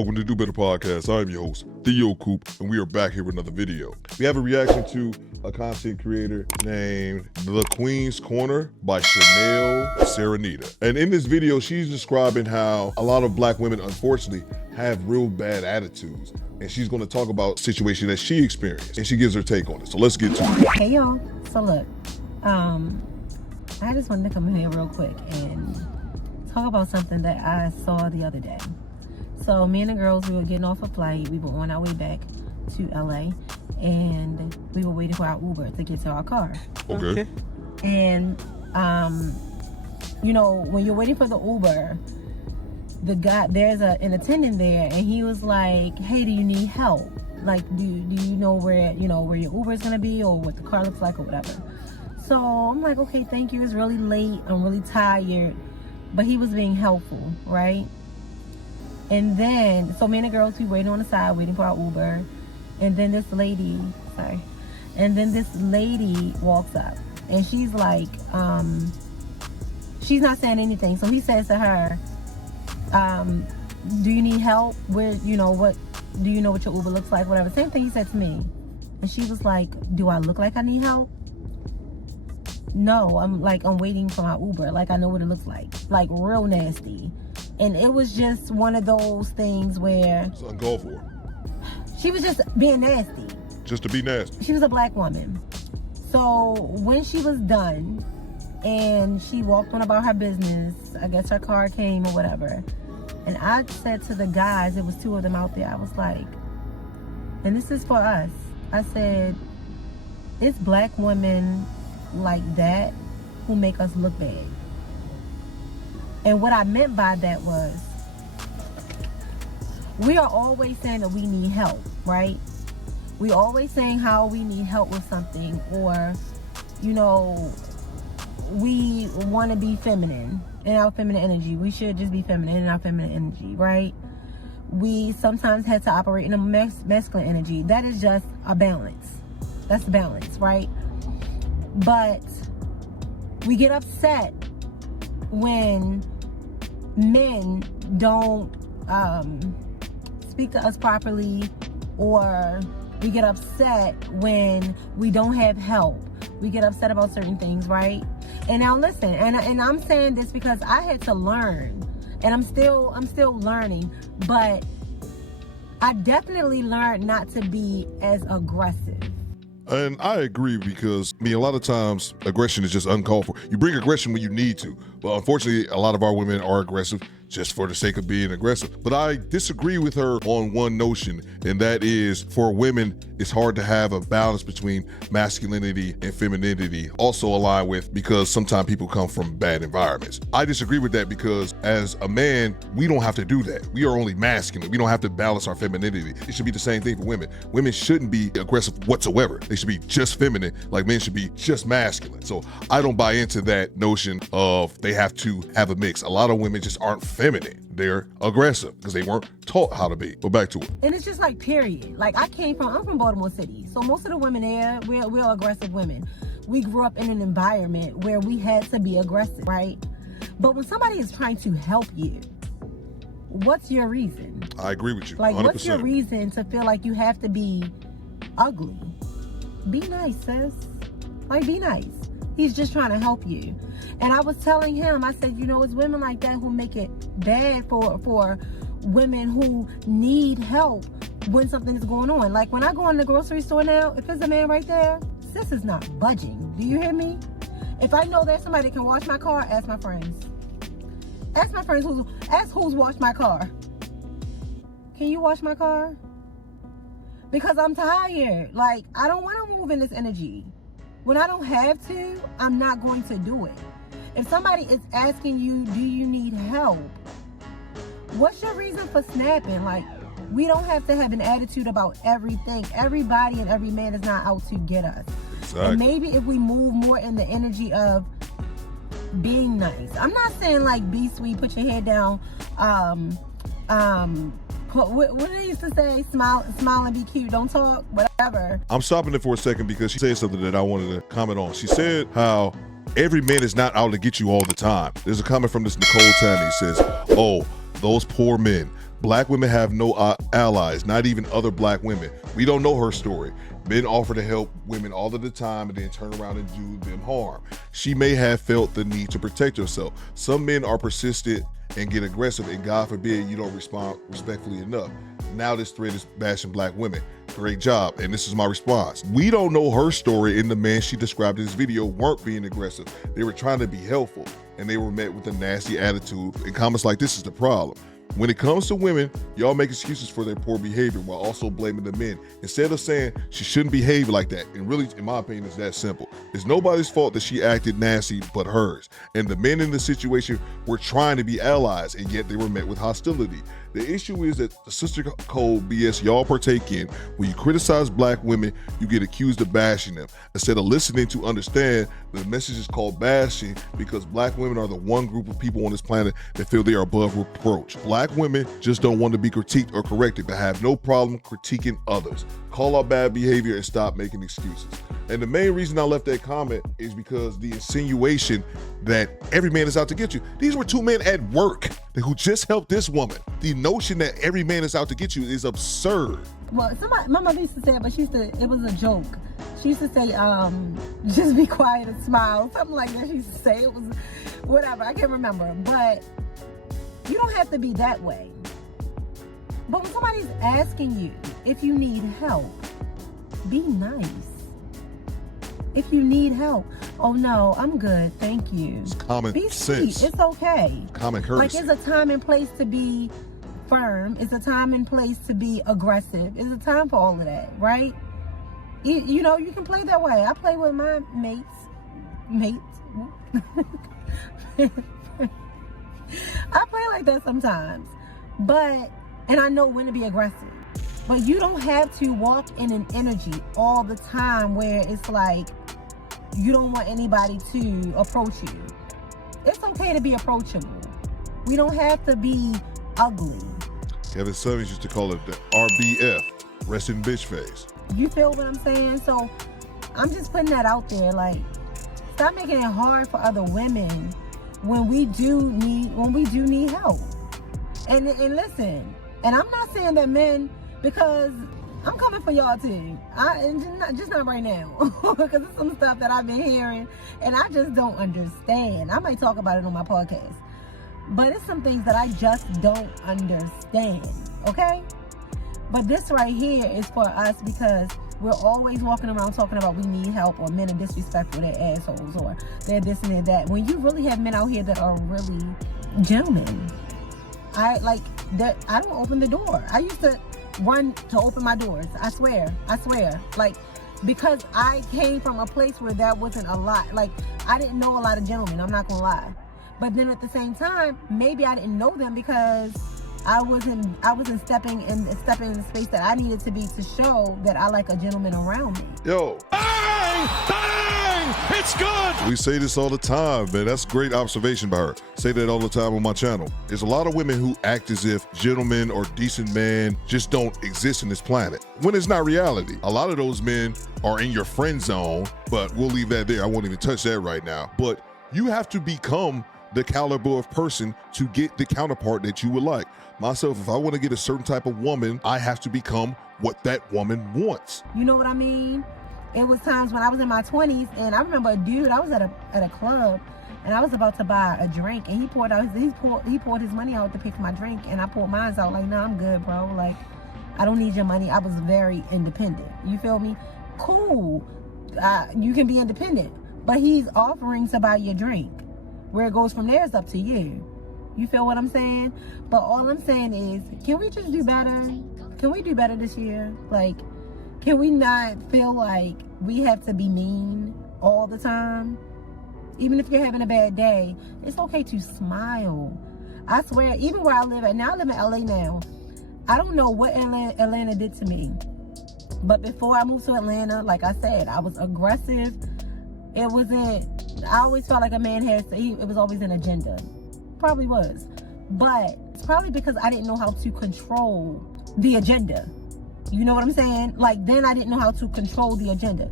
Welcome to Do Better Podcast. I am your host, Theo Coop, and we are back here with another video. We have a reaction to a content creator named The Queen's Corner by Chanel Serenita. And in this video, she's describing how a lot of black women, unfortunately, have real bad attitudes. And she's going to talk about a situation that she experienced, and she gives her take on it. So let's get to it. Hey y'all. So look, I just wanted to come in here real quick and talk about something that I saw the other day. So me and the girls, we were getting off a flight. We were on our way back to LA, and we were waiting for our Uber to get to our car. Okay. And you know, when you're waiting for the Uber, the guy, there's an attendant there, and he was like, "Hey, do you need help? Like, do you know where your Uber is gonna be, or what the car looks like, or whatever?" So I'm like, "Okay, thank you. It's really late. I'm really tired." But he was being helpful, right? And then, so me and the girls, we waiting on the side, waiting for our Uber. And then this lady walks up, and she's like, she's not saying anything. So he says to her, "Do you need help? Where, do you know what your Uber looks like? Whatever." Same thing he said to me. And she was like, "Do I look like I need help?" "No, I'm waiting for my Uber. Like, I know what it looks like." Like, real nasty. And it was just one of those things where It's uncalled for. she was just being nasty. Just to be nasty. She was a black woman. So when she was done and she walked on about her business, I guess her car came or whatever. And I said to the guys, it was two of them out there, I was like, and this is for us, I said, it's black women like that who make us look bad. And what I meant by that was, we are always saying that we need help, right? We always saying how we need help with something, or, we want to be feminine in our feminine energy. We should just be feminine in our feminine energy, right? We sometimes have to operate in a masculine energy. That is just a balance. That's balance, right? But we get upset when men don't speak to us properly, or we get upset when we don't have help. We get upset about certain things, right? And now listen, and I'm saying this because I had to learn, and I'm still learning, but I definitely learned not to be as aggressive. And I agree, because a lot of times aggression is just uncalled for. You bring aggression when you need to, but unfortunately a lot of our women are aggressive just for the sake of being aggressive. But I disagree with her on one notion, and that is, for women, it's hard to have a balance between masculinity and femininity, also aligned with, because sometimes people come from bad environments. I disagree with that, because as a man, we don't have to do that. We are only masculine. We don't have to balance our femininity. It should be the same thing for women. Women shouldn't be aggressive whatsoever. They should be just feminine, like men should be just masculine. So I don't buy into that notion of they have to have a mix. A lot of women just aren't feminine. They're aggressive because they weren't taught how to be. But back to it. And it's just like, period. Like, I'm from Baltimore City. So most of the women there, we're aggressive women. We grew up in an environment where we had to be aggressive, right? But when somebody is trying to help you, what's your reason? I agree with you. Like, 100%. What's your reason to feel like you have to be ugly? Be nice, sis. Like, be nice. He's just trying to help you. And I was telling him, I said, it's women like that who make it bad for women who need help when something is going on. Like, when I go in the grocery store now, if there's a man right there, sis is not budging. Do you hear me? If I know there's somebody that can wash my car, ask my friends. Ask my friends who's washed my car. Can you wash my car? Because I'm tired. Like, I don't want to move in this energy. When I don't have to, I'm not going to do it. If somebody is asking you, do you need help? What's your reason for snapping? Like, we don't have to have an attitude about everything. Everybody and every man is not out to get us. Exactly. And maybe if we move more in the energy of being nice. I'm not saying like be sweet, put your head down, what did they used to say? Smile and be cute. Don't talk. Whatever. I'm stopping it for a second because she said something that I wanted to comment on. She said how every man is not out to get you all the time. There's a comment from this Nicole Tanny. Says, "Oh, those poor men. Black women have no allies, not even other black women. We don't know her story. Men offer to help women all of the time and then turn around and do them harm. She may have felt the need to protect herself. Some men are persistent and get aggressive, and God forbid you don't respond respectfully enough. Now this thread is bashing black women. Great job. And this is my response. We don't know her story, and the man she described in this video weren't being aggressive. They were trying to be helpful, and they were met with a nasty attitude. And comments like this is the problem. When it comes to women, y'all make excuses for their poor behavior while also blaming the men. Instead of saying she shouldn't behave like that, and really, in my opinion, it's that simple. It's nobody's fault that she acted nasty but hers. And the men in the situation were trying to be allies, and yet they were met with hostility. The issue is that the sister code BS y'all partake in, when you criticize black women, you get accused of bashing them. Instead of listening to understand, the message is called bashing because black women are the one group of people on this planet that feel they are above reproach. Black women just don't want to be critiqued or corrected, but have no problem critiquing others. Call out bad behavior and stop making excuses. And the main reason I left that comment is because the insinuation that every man is out to get you. These were two men at work who just helped this woman. The notion that every man is out to get you is absurd. Well, my mother used to say it, but it was a joke. She used to say, just be quiet and smile. Something like that she used to say. It was whatever, I can't remember. But you don't have to be that way. But when somebody's asking you if you need help, be nice. If you need help, oh no, I'm good, thank you. It's common be sense. Sweet. It's okay. Common courtesy. Like, it's a time and place to be firm. It's a time and place to be aggressive. It's a time for all of that, right? You know, you can play that way. I play with my mates. I play like that sometimes. And I know when to be aggressive. But you don't have to walk in an energy all the time where it's like you don't want anybody to approach you. It's okay to be approachable. We don't have to be ugly. Kevin Summers used to call it the RBF, resting bitch face. You feel what I'm saying? So I'm just putting that out there. Like, stop making it hard for other women when we do need help. And listen, and I'm not saying that men, because I'm coming for y'all too. Just not right now, because it's some stuff that I've been hearing and I just don't understand. I might talk about it on my podcast, but it's some things that I just don't understand, okay? But this right here is for us because we're always walking around talking about we need help, or men are disrespectful, they're assholes, or they're this and they're that. When you really have men out here that are really gentlemen, I don't open the door. I used to run to open my doors. I swear. Like, because I came from a place where that wasn't a lot. Like, I didn't know a lot of gentlemen, I'm not gonna lie. But then at the same time, maybe I didn't know them because I wasn't stepping in the space that I needed to be to show that I like a gentleman around me. Yo. Bang! Bang! It's good! We say this all the time, man. That's great observation by her. Say that all the time on my channel. There's a lot of women who act as if gentlemen or decent men just don't exist in this planet, when it's not reality. A lot of those men are in your friend zone, but we'll leave that there. I won't even touch that right now. But you have to become the caliber of person to get the counterpart that you would like. Myself, if I want to get a certain type of woman, I have to become what that woman wants. You know what I mean? It was times when I was in my 20s, and I remember a dude, I was at a club, and I was about to buy a drink, and he poured his money out to pick my drink, and I poured mine out like, nah, I'm good, bro. Like, I don't need your money. I was very independent. You feel me? Cool. You can be independent, but he's offering to buy your drink. Where it goes from there is up to you. You feel what I'm saying? But all I'm saying is, can we just do better? Can we do better this year? Like, can we not feel like we have to be mean all the time? Even if you're having a bad day, it's okay to smile. I swear, even where I live at, now I live in LA now. I don't know what Atlanta did to me. But before I moved to Atlanta, like I said, I was aggressive. I always felt like a man it was always an agenda. Probably was. But it's probably because I didn't know how to control the agenda. You know what I'm saying? Like, then I didn't know how to control the agenda.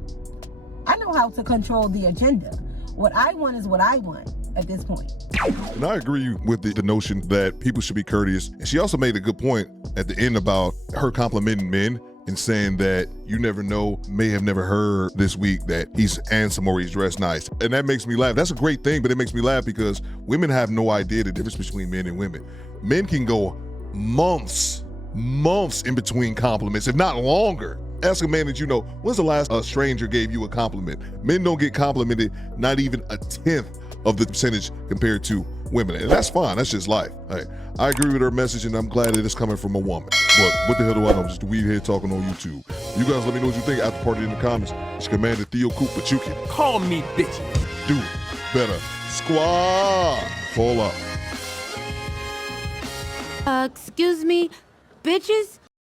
I know how to control the agenda. What I want is what I want. at this point. And I agree with the notion that people should be courteous. And she also made a good point at the end about her complimenting men and saying that you never know, may have never heard this week that he's handsome or he's dressed nice. And that makes me laugh. That's a great thing, but it makes me laugh because women have no idea the difference between men and women. Men can go months in between compliments, if not longer. Ask a man that you know, when's the last a stranger gave you a compliment? Men don't get complimented not even a 10th of the percentage compared to women. And that's fine. That's just life. Hey, I agree with her message, and I'm glad that it's coming from a woman. But what the hell do I know? I'm just a weed head talking on YouTube. You guys let me know what you think after party in the comments. It's Commander Theo Coop, but you can call me bitch. Do better. Squad. Pull up. Excuse me, bitches?